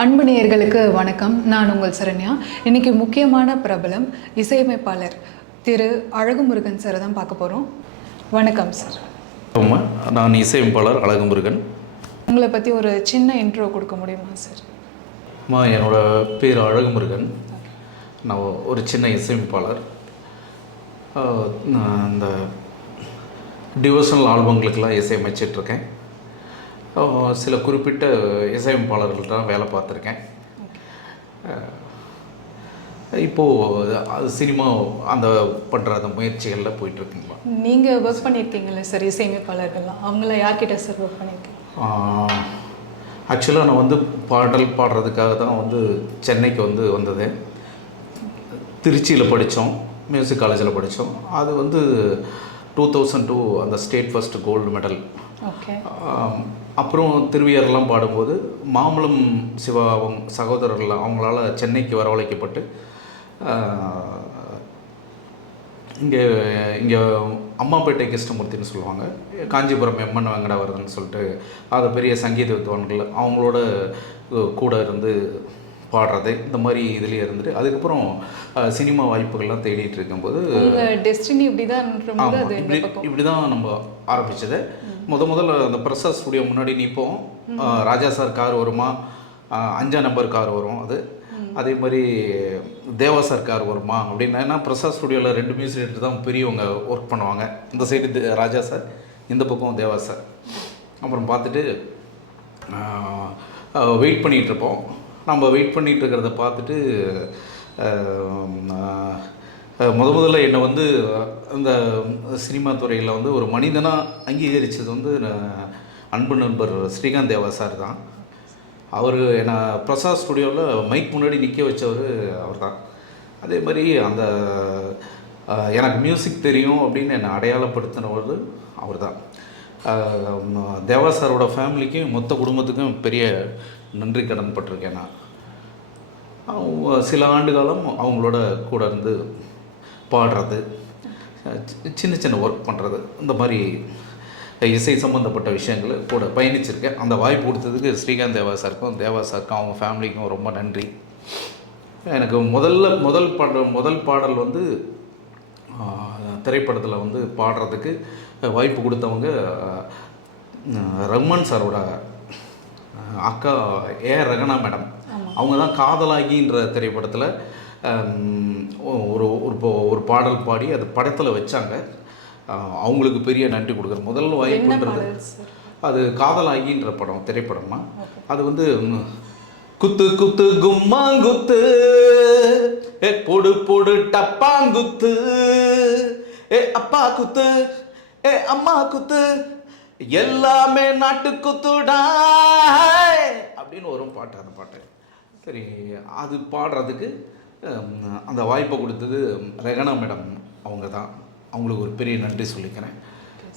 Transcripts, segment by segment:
அன்பு நேயர்களுக்கு வணக்கம். நான் உங்கள் சரண்யா. இன்னைக்கு முக்கியமான பிரபலம் இசையமைப்பாளர் திரு அழகுமுருகன் சாரை தான் பார்க்க போகிறோம் வணக்கம் சார். ஆமா நான் இசையமைப்பாளர் அழகுமுருகன். உங்களை பற்றி ஒரு சின்ன இன்ட்ரோ கொடுக்க முடியுமா சார்? அம்மா என்னோட பேர் அழகுமுருகன். நான் ஒரு சின்ன இசையமைப்பாளர். இந்த டிவோஷனல் ஆல்பங்களுக்கெல்லாம் இசையமைச்சிட்ருக்கேன் சில குறிப்பிட்ட இசையமைப்பாளர்கள்ட்ட வேலை பார்த்துருக்கேன். இப்போது அது சினிமா அந்த பண்ணுற அந்த முயற்சிகளில் போயிட்டுருக்குங்களா? நீங்கள் ஒர்க் பண்ணியிருக்கீங்கல்ல சார் இசையமைப்பாளர்கள்லாம். அவங்கள யார்கிட்ட சார் ஒர்க் பண்ணியிருக்கீங்க ஆக்சுவலாக நான் வந்து பாடல் பாடுறதுக்காக தான் வந்து சென்னைக்கு வந்து வந்தது. திருச்சியில் படித்தோம் மியூசிக் காலேஜில் படித்தோம். அது வந்து டூ தௌசண்ட் டூ அந்த state first gold medal okay அப்புறம் திருவியர்லாம் பாடும்போது மாம்பழம் சிவா அவங்க சகோதரர்கள் அவங்களால சென்னைக்கு வரவழைக்கப்பட்டு இங்கே இங்கே அம்மாப்பேட்டை கிருஷ்ணமூர்த்தின்னு சொல்லுவாங்க. காஞ்சிபுரம் எம்என் வெங்கடாவரதன் சொல்லிட்டு அது பெரிய சங்கீத வித்வான்கள் அவங்களோட கூட இருந்து பாடுறது இந்த மாதிரி இதுலேயே இருந்துட்டு அதுக்கப்புறம் சினிமா வாய்ப்புகள்லாம் தேடிட்டு இருக்கும்போது டெஸ்டினி இப்படி தான் இப்படி தான் நம்ம ஆரம்பிச்சது. முத முதல்ல அந்த பிரசாத் ஸ்டுடியோ முன்னாடி நிற்போம் ராஜா சார் கார் வருமா? அஞ்சா நம்பர் கார் வரும் அது. அதே மாதிரி தேவா சார் கார் வருமா? அப்படின்னா ஏன்னா பிரசாத் ஸ்டுடியோவில் ரெண்டு மியூசிக் டேரக்டர் தான் பெரியவங்க ஒர்க் பண்ணுவாங்க. இந்த சைடு ராஜா சார் இந்த பக்கம் தேவா சார். அப்புறம் பார்த்துட்டு வெயிட் பண்ணிகிட்டு இருப்போம். நம்ம வெயிட் பண்ணிகிட்டு இருக்கிறத பார்த்துட்டு முத முதல்ல என்னை வந்து இந்த சினிமா துறையில் வந்து ஒரு மனிதனாக அங்கீகரித்தது வந்து நான் அன்பு நண்பர் ஸ்ரீகாந்த் தேவா சார் தான். அவர் என்னை பிரசாத் ஸ்டுடியோவில் மைக் முன்னாடி நிற்க வச்சவர் அவர் தான் அதே மாதிரி அந்த எனக்கு மியூசிக் தெரியும் அப்படின்னு என்னை அடையாளப்படுத்தினவர் அவர் தான் தேவா சாரோட ஃபேமிலிக்கும் மொத்த குடும்பத்துக்கும் பெரிய நன்றி கடன் பட்டிருக்கேன் நான். அவங்க சில ஆண்டு காலம் அவங்களோட கூட இருந்து பாடுறது சின்ன சின்ன ஒர்க் பண்ணுறது இந்த மாதிரி இசை சம்மந்தப்பட்ட விஷயங்கள் கூட பயணிச்சிருக்கேன். அந்த வாய்ப்பு கொடுத்ததுக்கு ஸ்ரீகாந்த் தேவா சாருக்கும் தேவா சாருக்கும் அவங்க ஃபேமிலிக்கும் ரொம்ப நன்றி. எனக்கு முதல்ல முதல் பாடல் முதல் பாடல் வந்து திரைப்படத்தில் வந்து பாடுறதுக்கு வாய்ப்பு கொடுத்தவங்க ரஹ்மான் சாரோட அக்கா ஏ. ரகனா மேடம். அவங்க தான் காதலாகின்ற திரைப்படத்தில் ஒரு ஒரு ஒரு பாடல் பாடி அது படத்தில் வச்சாங்க. அவங்களுக்கு பெரிய நன்றி கொடுக்குறேன். முதல் வாய்ப்புன்றது அது காதலாகின்ற படம் திரைப்படமா? அது வந்து குத்து குத்து கும்மாங்குத்து. ஏ பொடு பொடு டப்பாங்குத்து. ஏ அப்பா குத்து. ஏ அம்மா குத்து. எல்லாமே நாட்டு குத்துடா. அப்படின்னு வரும் பாட்டு அந்த பாட்டு. சரி அது பாடுறதுக்கு அந்த வாய்ப்பை கொடுத்தது ரெகனா மேடம் அவங்க தான். அவங்களுக்கு ஒரு பெரிய நன்றி சொல்லிக்கிறேன்.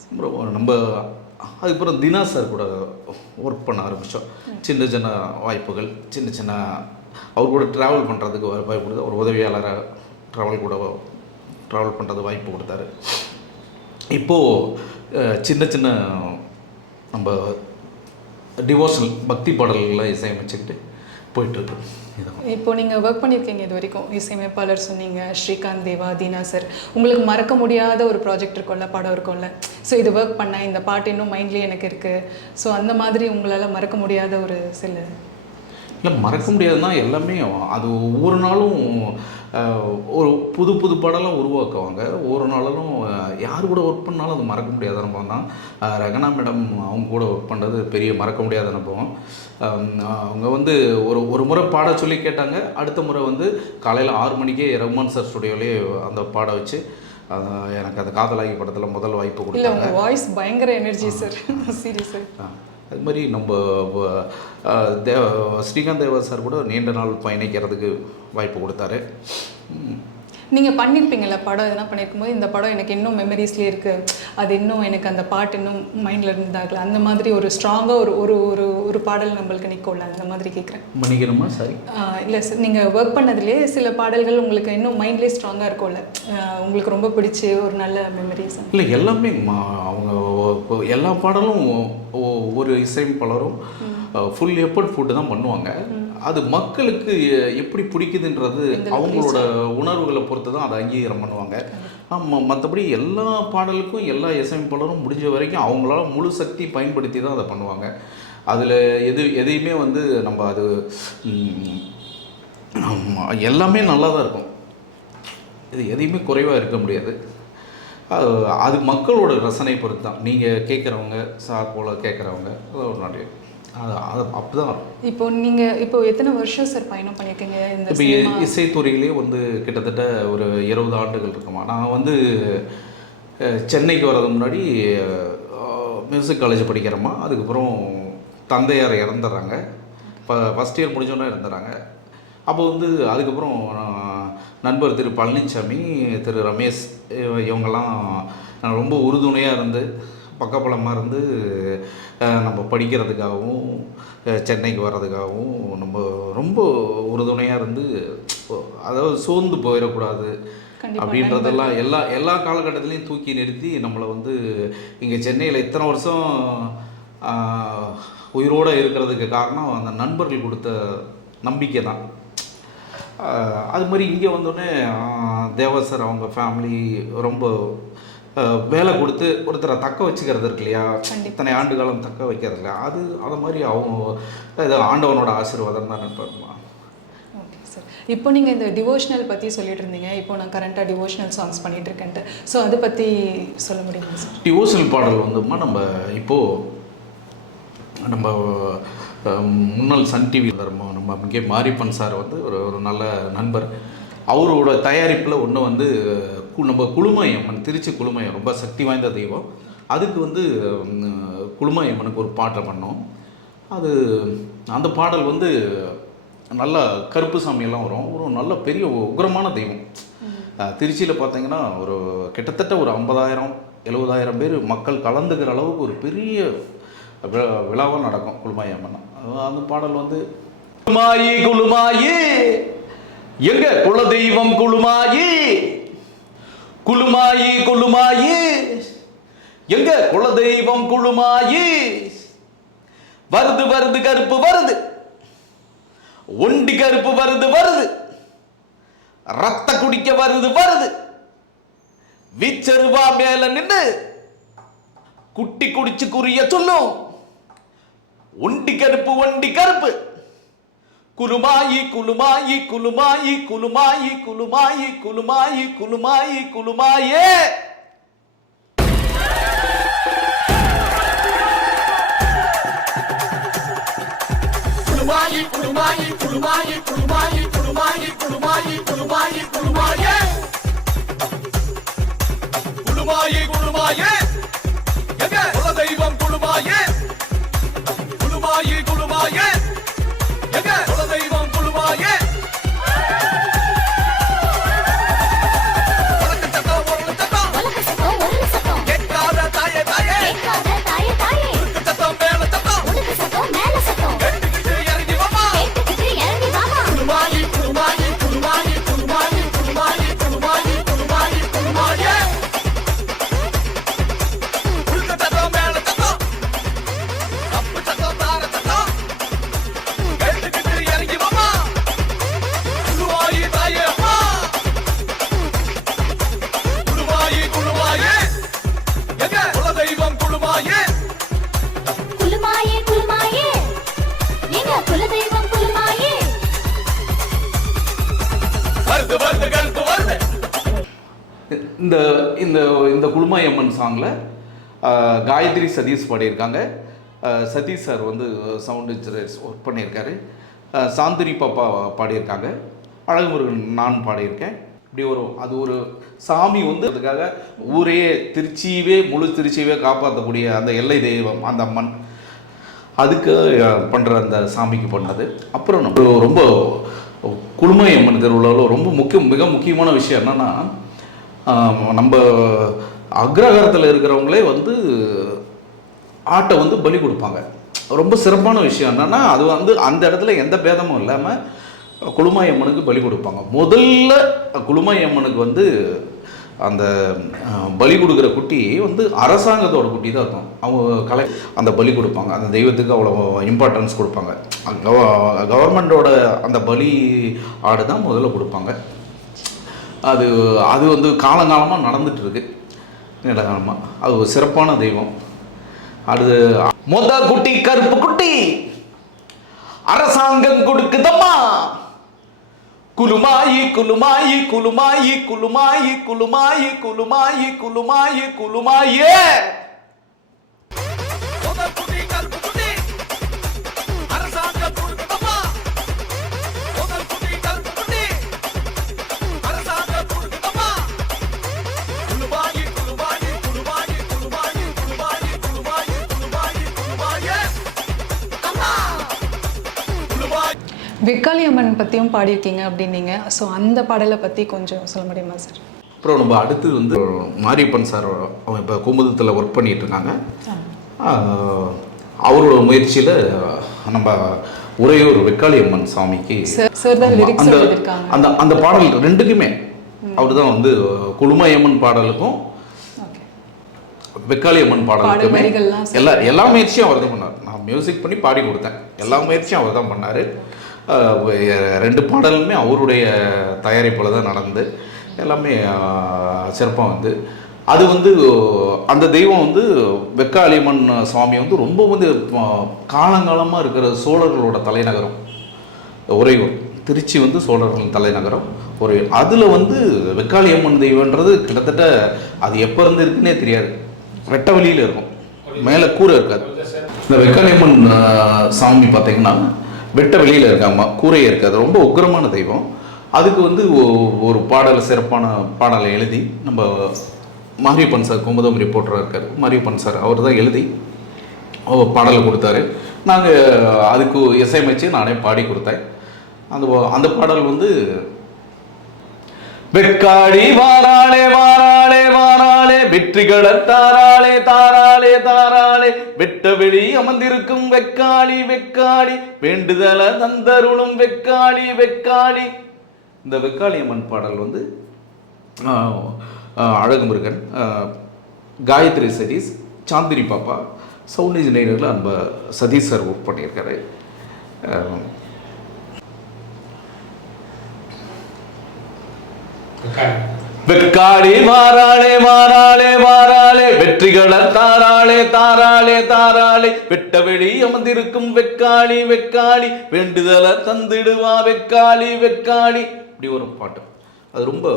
அப்புறம் நம்ம அதுக்கப்புறம் தினா சார் கூட ஒர்க் பண்ண ஆரம்பித்தோம் சின்ன சின்ன வாய்ப்புகள் சின்ன சின்ன அவர் கூட ட்ராவல் பண்ணுறதுக்கு வாய்ப்பு கொடுத்து ஒரு உதவியாளராக ட்ராவல் கூட ட்ராவல் பண்ணுறது வாய்ப்பு கொடுத்தாரு. இப்போது சின்ன சின்ன நம்ம டிவோஷனல் பக்தி பாடல்கள்லாம் இசையமைச்சுக்கிட்டு போயிட்டுருக்கு. இப்போ நீங்கள் ஒர்க் பண்ணியிருக்கீங்க இது வரைக்கும். இசையமைப்பாளர் சொன்னீங்க ஸ்ரீகாந்த் தேவா தீனா சார் உங்களுக்கு மறக்க முடியாத ஒரு ப்ராஜெக்ட் இருக்கும்ல படம் இருக்கும்ல. ஸோ இது ஒர்க் பண்ண இந்த பாட்டு இன்னும் மைண்ட்லேயே எனக்கு இருக்குது ஸோ அந்த மாதிரி உங்களால் மறக்க முடியாத ஒரு சில இல்லை மறக்க முடியாதுன்னா எல்லாமே அது ஒவ்வொரு நாளும் ஒரு புது புது பாடலாம் உருவாக்குவாங்க. ஒவ்வொரு நாளும் யார் கூட ஒர்க் பண்ணாலும் அது மறக்க முடியாத அனுபவம் தான். ரகனா மேடம் அவங்க கூட ஒர்க் பண்ணுறது பெரிய மறக்க முடியாத அனுபவம். அவங்க வந்து ஒரு ஒரு முறை பாட சொல்லி கேட்டாங்க. அடுத்த முறை வந்து காலையில் ஆறு மணிக்கே ரஹ்மான் சார் ஸ்டுடியோலேயே அந்த பாட வச்சு எனக்கு அந்த காதலாகி படத்தில் முதல் வாய்ப்பு கொடுத்தாங்க. வாய்ஸ் பயங்கர எனர்ஜி சார் சீரியஸாக ஆ, அது மாதிரி நம்ம தேவ ஸ்ரீகாந்த் தேவா சார் கூட நீண்ட நாள் பயணிக்கிறதுக்கு வாய்ப்பு கொடுத்தாரு. நீங்கள் பண்ணியிருப்பீங்கல்ல படம் எதனா பண்ணியிருக்கும் போது இந்த படம் எனக்கு இன்னும் மெமரிஸ்லேயே இருக்குது அது இன்னும் எனக்கு அந்த பாட்டு இன்னும் மைண்டில் இருந்தாகல அந்த மாதிரி ஒரு ஸ்ட்ராங்காக ஒரு ஒரு ஒரு ஒரு பாடல் நம்மளுக்கு நிற்கும்ல அந்த மாதிரி கேட்குறேன் மன்னிக்கணுமா சாரி. இல்லை சார் நீங்கள் ஒர்க் பண்ணதுலேயே சில பாடல்கள் உங்களுக்கு இன்னும் மைண்ட்லேயே ஸ்ட்ராங்காக இருக்கும்ல. உங்களுக்கு ரொம்ப பிடிச்சி ஒரு நல்ல மெமரிஸ் இல்லை எல்லாமே அவங்க எல்லா பாடலும் ஒரு இசையமைப்பாளரும் ஃபுல் எஃபர்ட் ஃபுட்டு தான் பண்ணுவாங்க. அது மக்களுக்கு எப்படி பிடிக்குதுன்றது அவங்களோட உணர்வுகளை பொறுத்து தான் அதை அங்கீகாரம் பண்ணுவாங்க. ஆமாம் மற்றபடி எல்லா பாடலுக்கும் எல்லா இசையமைப்பாளரும் முடிஞ்ச வரைக்கும் அவங்களால முழு சக்தி பயன்படுத்தி தான் அதை பண்ணுவாங்க. அதில் எது எதையுமே வந்து நம்ம அது எல்லாமே நல்லா தான் இருக்கும். இது எதையுமே குறைவாக இருக்க முடியாது. அது அது மக்களோட ரசனை பொறுத்து தான் நீங்கள் கேட்குறவங்க சார் போல் கேட்குறவங்க அது ஒரு நாடு அது அது அப்படி தான் இப்போ நீங்க இப்போ எத்தனை வருஷம் சார் பயணம் பண்ணியிருக்கீங்க இந்த இப்போ இசைத்துறையிலே வந்து கிட்டத்தட்ட ஒரு இருபது ஆண்டுகள் இருக்குமா. நான் வந்து சென்னைக்கு வர்றதுக்கு முன்னாடி மியூசிக் காலேஜ் படிக்கிறோமா அதுக்கப்புறம் தந்தையார் இறந்துடுறாங்க. இப்போ ஃபஸ்ட் இயர் முடிஞ்சோன்னே இறந்துடுறாங்க. அப்போ வந்து அதுக்கப்புறம் நண்பர் திரு பழனிசாமி திரு ரமேஷ் இவ- இவங்கெல்லாம் நான் ரொம்ப உறுதுணையாக இருந்து பக்கபலமாக இருந்து நம்ம படிக்கிறதுக்காகவும் சென்னைக்கு வர்றதுக்காகவும் நம்ம ரொம்ப உறுதுணையாக இருந்து அதாவது சோர்ந்து போயிடக்கூடாது அப்படின்றதெல்லாம் எல்லா எல்லா காலகட்டத்திலையும் தூக்கி நிறுத்தி நம்மளை வந்து இங்கே சென்னையில் இத்தனை வருஷம் உயிரோட இருக்கிறதுக்கு காரணம் அந்த நண்பர்கள் கொடுத்த நம்பிக்கை தான். அது மாதிரி இங்கே வந்தோடனே தேவா சார் அவங்க ஃபேமிலி ரொம்ப வேலை கொடுத்து ஒருத்தரை தக்க வச்சுக்கிறது இருக்கு இல்லையா? இத்தனை ஆண்டு காலம் தக்க வைக்கிறது இல்லையா? அது அது மாதிரி அவங்க இது ஆண்டவனோட ஆசீர்வாதம் தான் சார் இப்போ நீங்க இந்த டிவோஷனல் பத்தி சொல்லிட்டு இருந்தீங்க. இப்போ நான் கரண்ட்டாக டிவோஷனல் சாங்ஸ் பண்ணிட்டு இருக்கேன்ட்டு. ஸோ அதை பத்தி சொல்ல முடியுமா சார் டிவோஷனல் பாடல் வந்துமா நம்ம இப்போது நம்ம முன்னாள் சன் டிவி நம்ம நம்ம இங்கே மாரிப்பன் சார் வந்து ஒரு ஒரு நல்ல நண்பர். அவரோட தயாரிப்பில் ஒன்று வந்து நம்ம குழுமையம்மன் திருச்சி குழுமையம் ரொம்ப சக்தி வாய்ந்த தெய்வம். அதுக்கு வந்து குழுமையம்மனுக்கு ஒரு பாட்டை பண்ணோம். அது அந்த பாடல் வந்து நல்ல கருப்பு சாமியெல்லாம் வரும். ஒரு நல்ல பெரிய உக்ரமான தெய்வம். திருச்சியில் பார்த்தீங்கன்னா ஒரு கிட்டத்தட்ட ஒரு ஐம்பதாயிரம் எழுபதாயிரம் பேர் மக்கள் கலந்துக்கிற அளவுக்கு ஒரு பெரிய வி- விழாவா நடக்கும் குழுமாயி அம்மன் அந்த பாடல் வந்து குழுமாயி குழுமாயி எங்க குலதெய்வம் குழுமாயி குழுமாயி குழுமாயி. எங்க? குலதெய்வம் குழுமாயி. வருது வருது கருப்பு வருது. ஒண்டி கருப்பு வருது வருது. ரத்த குடிக்க வருது வருது. வீச்சருவா மேல நின்று குட்டி குடிச்சு குறிய சொல்லும். ஒண்டி கருப்பு ஒண்டி கருப்பு. குலுமாயி குலுமாயி குலுமாயி குலுமாயி குலுமாயி குலுமாயி குலுமாயி குலுமாயே குலுமாயி குலுமாயி குலுமாயி குலுமாயி குலுமாயி குலுமாயி குலுமாயி குலுமாயே குலுமாயி குலுமாயே அம்மன் சாங்கில் காயத்ரி சதீஷ் பாடியிருக்காங்க. சதீஷ் சார் வந்து சவுண்ட் இன்ஜினியர்ஸ் ஒர்க் பண்ணியிருக்காரு. சாந்தினி பாப்பா பாடியிருக்காங்க. அழகுமுருகன் நான் பாடியிருக்கேன். இப்படி ஒரு அது ஒரு சாமி வந்து அதுக்காக ஊரையே திருச்சியவே முழு திருச்சியவே காப்பாற்றக்கூடிய அந்த எல்லை தெய்வம் அந்த அம்மன். அதுக்கு பண்ணுற அந்த சாமிக்கு பண்ணது. அப்புறம் நம்ம ரொம்ப குழுமை அம்மன் திருவிழாவில் ரொம்ப முக்கியம் மிக முக்கியமான விஷயம் என்னென்னா நம்ம அக்ரஹாரத்தில் இருக்கிறவங்களே வந்து ஆட்டை வந்து பலி கொடுப்பாங்க. ரொம்ப சிறப்பான விஷயம் என்னென்னா அது வந்து அந்த இடத்துல எந்த பேதமும் இல்லாமல் குழுமாய் அம்மனுக்கு பலி கொடுப்பாங்க. முதல்ல குழுமாய் அம்மனுக்கு வந்து அந்த பலி கொடுக்குற குட்டி வந்து அரசாங்கத்தோட குட்டி தான் இருக்கும். அவங்க கலை அந்த பலி கொடுப்பாங்க. அந்த தெய்வத்துக்கு அவ்வளோ இம்பார்ட்டன்ஸ் கொடுப்பாங்க. கவர்மெண்ட்டோட அந்த பலி ஆடு தான் முதல்ல கொடுப்பாங்க. அது அது வந்து காலங்காலமாக நடந்துட்டு இருக்கு. நிலகாலமாக அது ஒரு சிறப்பான தெய்வம். அடுத்து மொத குட்டி கருப்பு குட்டி. அரசாங்கம் கொடுக்குதம்மா. குலுமாயி குலுமாயி குலுமாயி குலுமாயி குலுமாயி குலுமாயி குலுமாயி குலுமாயே. வெக்காளி அம்மன் பற்றியும் பாடியிருக்கீங்க அப்படின்னீங்க. ஸோ அந்த பாடலை பற்றி கொஞ்சம் சொல்ல முடியுமா சார் அப்புறம் நம்ம அடுத்து வந்து மாரியப்பன் சார் அவங்க இப்போ குமுதத்தில் ஒர்க் பண்ணிட்டு இருக்காங்க. அவரோட முயற்சியில் நம்ம உறையூர் வெக்காளி அம்மன் சாமிக்கு அந்த. அந்த அந்த பாடல் ரெண்டுக்குமே அவர் தான் வந்து குழுமையம்மன் பாடலுக்கும் ஓகே. வெக்காளி அம்மன் பாடலுக்குமே எல்லா எல்லா முயற்சியும் அவர் தான் பண்ணார். நான் மியூசிக் பண்ணி பாடி கொடுத்தேன். எல்லா முயற்சியும் அவர் தான் பண்ணார். ரெண்டு பாடலுமே அவருடைய தயாரிப்பில் தான் நடந்து எல்லாமே சிறப்பாக வந்து அது வந்து அந்த தெய்வம் வந்து வெக்காளியம்மன் சுவாமி வந்து ரொம்ப வந்து காலங்காலமாக இருக்கிற சோழர்களோட தலைநகரம் உறையூர் திருச்சி வந்து சோழர்களின் தலைநகரம் ஒரு அதில் வந்து வெக்காளியம்மன் தெய்வன்றது கிட்டத்தட்ட அது எப்போ இருந்து இருக்குன்னே தெரியாது. வெட்ட வழியில் இருக்கும். மேலே கூரை இருக்காது. இந்த வெக்காளியம்மன் சாமி பார்த்தீங்கன்னா வெட்ட வெளியில் இருக்காமா கூரையை இருக்காது. ரொம்ப உக்கிரமான தெய்வம். அதுக்கு வந்து ஒரு பாடல் சிறப்பான பாடலை எழுதி நம்ம மாரியப்பன் சார் குமுதம் ரிப்போர்ட்டராக இருக்கார். மாரியப்பன் சார் அவர் தான் எழுதி அவர் பாடலை கொடுத்தாரு. நாங்கள் அதுக்கு இசையமைச்சு நானே பாடி கொடுத்தேன். அந்த அந்த பாடல் வந்து வெக்காடி வாராளே வாராளே வெற்றிகளை தாராளே தாராளே தாராளே. வெட்ட வெளி அமர்ந்திருக்கும் வெக்காளி வெக்காளி. வேண்டுதல தந்தருளும் வெக்காளி வெக்காளி. இந்த வெக்காளி அம்மன் பாடல் வந்து அழகுமுருகன் ஆஹ், காயத்ரி சதீஷ் சாந்தினி பாப்பா சவுண்ட் இன்ஜினியரில் நம்ம சதீஷ் சார் ஒர்க் பண்ணியிருக்காரு. ஆஹ், வெக்காடி மாறாளே மாறாளே மாறாளே வெற்றிகள தாராளே தாராளே தாராளே. வெட்ட வெளி அமர்ந்திருக்கும் வெக்காளி வெக்காளி வேண்டுதலை தந்திடுவா வெக்காளி வெக்காளி இப்படி ஒரு பாட்டு. அது ரொம்ப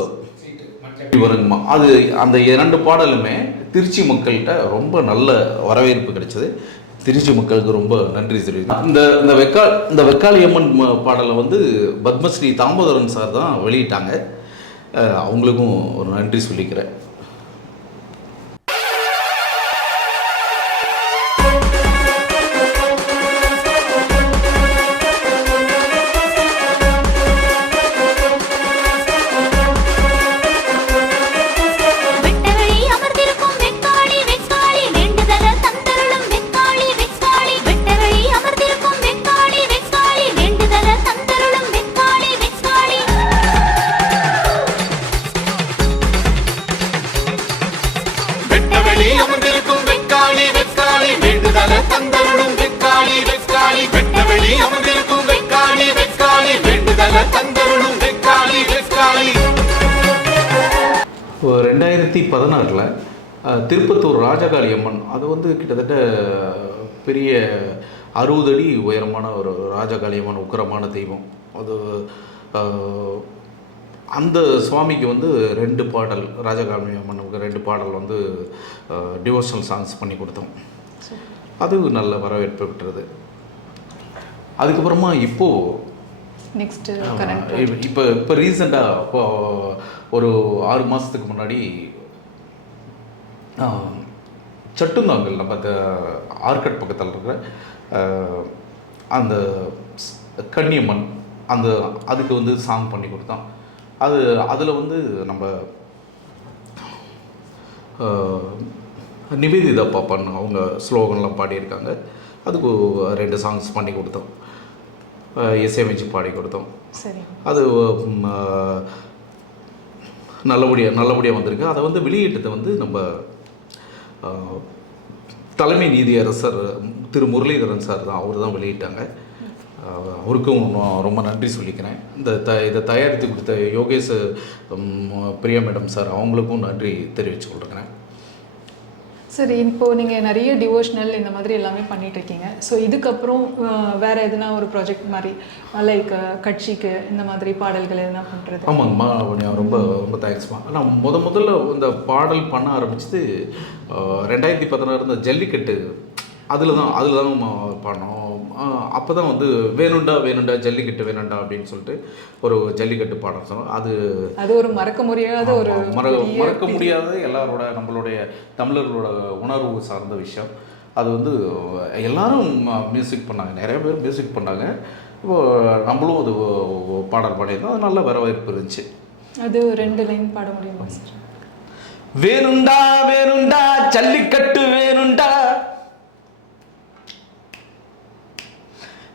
வருங்கம்மா அது அந்த இரண்டு பாடலுமே திருச்சி மக்கள்கிட்ட ரொம்ப நல்ல வரவேற்பு கிடைச்சது. திருச்சி மக்களுக்கு ரொம்ப நன்றி தெரிவிக்கும் இந்த இந்த வெக்கா இந்த வெக்காளி அம்மன் பாடலை வந்து பத்மஸ்ரீ தாமோதரன் சார் தான் வெளியிட்டாங்க. அவங்களுக்கும் ஒரு நன்றி சொல்லிக்கிறேன். பதினாறில் திருப்பத்தூர் ராஜகாளி அம்மன் அது வந்து கிட்டத்தட்ட பெரிய அறுபது அடி உயரமான ஒரு ராஜகாளி அம்மன் உக்கிரமான தெய்வம். அது அந்த சுவாமிக்கு வந்து ரெண்டு பாடல் ராஜகாளி அம்மனுக்கு ரெண்டு பாடல் வந்து டிவோஷனல் சாங்ஸ் பண்ணி கொடுத்தோம். அது நல்ல வரவேற்பு பெற்றது. அதுக்கப்புறமா இப்போது நெக்ஸ்ட் கரண்ட் இப்போ இப்போ ரீசெண்டாக இப்போ ஒரு ஆறு மாதத்துக்கு முன்னாடி சட்டுந்தாங்கல் நம்ம அந்த ஆர்கட் பக்கத்தில் இருக்கிற அந்த கன்னியம்மன் அந்த அதுக்கு வந்து சாங் பண்ணி கொடுத்தோம் அது அதில் வந்து நம்ம நிவேதிதா பாப்பான்னு அவங்க ஸ்லோகன்லாம் பாடியிருக்காங்க. அதுக்கு ரெண்டு சாங்ஸ் பண்ணி கொடுத்தோம். இசையமைச்சு பாடி கொடுத்தோம். அது நல்லபடியாக நல்லபடியாக வந்திருக்கு. அதை வந்து வெளியிட்டதை வந்து நம்ம தலைமை நீதியரசர் திரு முரளிதரன் சார் தான் அவர் தான் வெளியிட்டாங்க. அவருக்கும் ரொம்ப நன்றி சொல்லிக்கிறேன். இந்த த இதை தயாரித்து கொடுத்த யோகேஷ் பிரியா மேடம் சார் அவங்களுக்கும் நன்றி தெரிவித்து கொள்கிறேன். சரி இப்போ நீங்கள் நிறைய டிவோஷனல் இந்த மாதிரி எல்லாமே பண்ணிட்டு இருக்கீங்க ஸோ இதுக்கப்புறம் வேறு வேற எதுனா ஒரு ப்ராஜெக்ட் மாதிரி லைக் கட்சிக்கு இந்த மாதிரி பாடல்கள் எதுனா பண்ணுறது ஆமாங்கம்மா லாவண்யா ரொம்ப ரொம்ப தேங்க்ஸ்மா நான் முத முதல்ல இந்த பாடல் பண்ண ஆரம்பிச்சது ரெண்டாயிரத்தி பதினாறு இந்த ஜல்லிக்கட்டு. அதில் தான் அதில் தான் பாடினோம். அப்போ தான் வந்து வேணுண்டா வேணுண்டா ஜல்லிக்கட்டு வேணுண்டா அப்படின்னு சொல்லிட்டு ஒரு ஜல்லிக்கட்டு பாடம் சொன்னோம் அது அது ஒரு மறக்க முடியாத ஒரு மற மறக்க முடியாத எல்லாரோட நம்மளுடைய தமிழர்களோட உணர்வு சார்ந்த விஷயம். அது வந்து எல்லாரும் மியூசிக் பண்ணாங்க நிறைய பேர் மியூசிக் பண்ணாங்க. இப்போ நம்மளும் அது பாடல் பண்ணியிருந்தோம் அது நல்ல வரவேற்பு இருந்துச்சு. அது ரெண்டு லைன் பாட முடியுமா சார் வேணுண்டா வேணுண்டா ஜல்லிக்கட்டு வேணுண்டா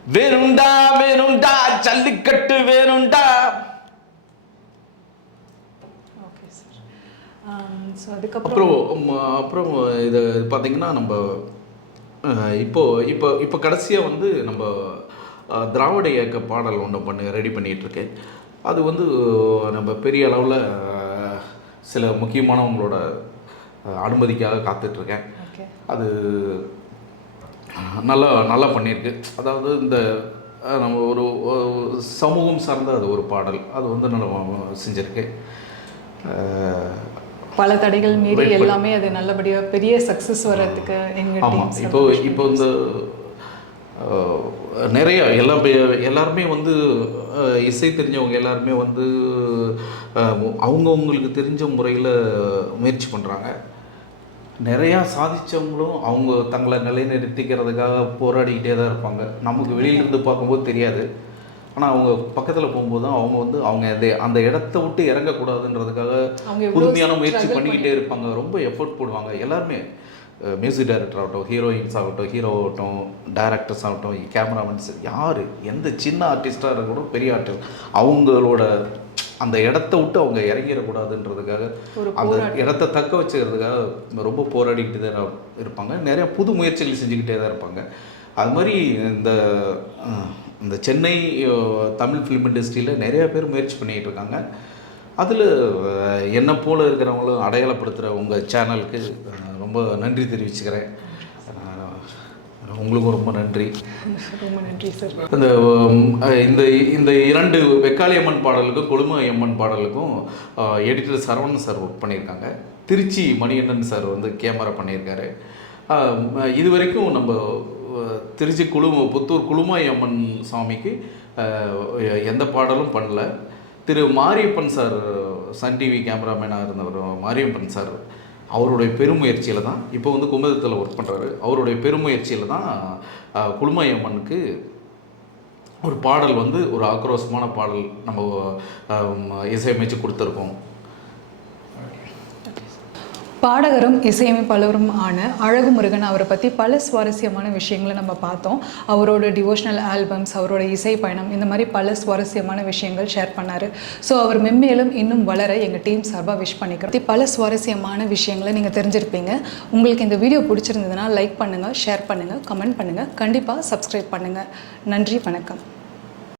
வேணுண்டா வேணுண்டா ஜல்லிக்கட்டு வேணுண்டா. ஓகே சார் ஸோ அதுக்கப்புறம் அப்புறம் அப்புறம் இது பார்த்தீங்கன்னா நம்ம இப்போ இப்போ இப்போ கடைசியாக வந்து நம்ம திராவிட இயக்க பாடல் ஒன்று பண்ணி ரெடி பண்ணிகிட்டு இருக்கேன் அது வந்து நம்ம பெரிய அளவில் சில முக்கியமானவங்களோட அனுமதிக்காக காத்துட்ருக்கேன். அது நல்லா நல்லா பண்ணியிருக்கு. அதாவது இந்த நம்ம ஒரு சமூகம் சார்ந்த அது ஒரு பாடல். அது வந்து நல்லா செஞ்சுருக்கேன் பல தடைகள் மீறி எல்லாமே அது நல்லபடியா பெரிய சக்ஸஸ் வர்றதுக்கு எங்க ஆமாம் இப்போ இப்போ இந்த நிறைய எல்லா எல்லாருமே வந்து இசை தெரிஞ்சவங்க எல்லாருமே வந்து அவங்கவங்களுக்கு தெரிஞ்ச முறையில் முயற்சி பண்ணுறாங்க நிறையா சாதிச்சவங்களும் அவங்க தங்களை நிலைநிறுத்திக்கிறதுக்காக போராடிக்கிட்டே தான் இருப்பாங்க. நமக்கு வெளியிலேருந்து பார்க்கும்போது தெரியாது. ஆனால் அவங்க பக்கத்தில் போகும்போது தான் அவங்க வந்து அவங்க அந்த அந்த இடத்த விட்டு இறங்கக்கூடாதுன்றதுக்காக புதுமையான முயற்சி பண்ணிக்கிட்டே இருப்பாங்க. ரொம்ப எஃபோர்ட் போடுவாங்க. எல்லாருமே மியூசிக் டைரக்டர் ஆகட்டும் ஹீரோயின்ஸ் ஆகட்டும் ஹீரோ ஆகட்டும் டைரக்டர்ஸ் ஆகட்டும் கேமராமேன்ஸ் யார்? எந்த சின்ன ஆர்டிஸ்டாக இருக்கட்டும் பெரிய ஆர்டிஸ்ட் அவங்களோட அந்த இடத்த விட்டு அவங்க இறங்கிடக்கூடாதுன்றதுக்காக அந்த இடத்த தக்க வச்சுக்கிறதுக்காக ரொம்ப போராடிக்கிட்டு தான் இருப்பாங்க. நிறைய புது முயற்சிகள் செஞ்சுக்கிட்டே தான் இருப்பாங்க. அது மாதிரி இந்த இந்த சென்னை தமிழ் ஃபிலிம் இண்டஸ்ட்ரியில் நிறைய பேர் முயற்சி பண்ணிகிட்டு இருக்காங்க. அதில் என்னை போல் இருக்கிறவங்களும் அடையாளப்படுத்துகிற உங்கள் சேனலுக்கு ரொம்ப நன்றி தெரிவிச்சுக்கிறேன். உங்களுக்கும் ரொம்ப நன்றி. ரொம்ப நன்றி சார் இந்த இந்த இந்த இரண்டு வெக்காளியம்மன் பாடலுக்கும் கொழுமையம்மன் பாடலுக்கும் எடிட்டர் சரவணன் சார் ஒர்க் பண்ணியிருக்காங்க. திருச்சி மணிகண்டன் சார் வந்து கேமரா பண்ணியிருக்காரு. இது வரைக்கும் நம்ம திருச்சி குழு புத்தூர் குழுமாயம்மன் சாமிக்கு அஹ், எந்த பாடலும் பண்ணல. திரு மாரியப்பன் சார் சன் டிவி கேமராமேனாக இருந்தவர் மாரியப்பன் சார் அவருடைய பெருமுயற்சியில் தான் இப்போ வந்து குமுதத்தில் ஒர்க் பண்ணுறாரு அவருடைய பெருமுயற்சியில் தான் குழுமையம்மனுக்கு ஒரு பாடல் வந்து ஒரு ஆக்ரோஷமான பாடல் நம்ம இசையமைச்சு கொடுத்துருக்கோம். பாடகரும் இசையமைப்பாளரும் ஆன அழகு முருகன் அவரை பற்றி பல சுவாரஸ்யமான விஷயங்களை நம்ம பார்த்தோம். அவரோட டிவோஷனல் ஆல்பம்ஸ் அவரோட இசை பயணம் இந்த மாதிரி பல சுவாரஸ்யமான விஷயங்கள் ஷேர் பண்ணார். ஸோ அவர் மென்மேலும் இன்னும் வளர எங்கள் டீம் சார்பாக விஷ் பண்ணிக்கிறோம். பல சுவாரஸ்யமான விஷயங்களை நீங்கள் தெரிஞ்சிருப்பீங்க. உங்களுக்கு இந்த வீடியோ பிடிச்சிருந்ததுன்னா லைக் பண்ணுங்கள் ஷேர் பண்ணுங்கள் கமெண்ட் பண்ணுங்கள் கண்டிப்பாக சப்ஸ்கிரைப் பண்ணுங்கள் நன்றி வணக்கம்.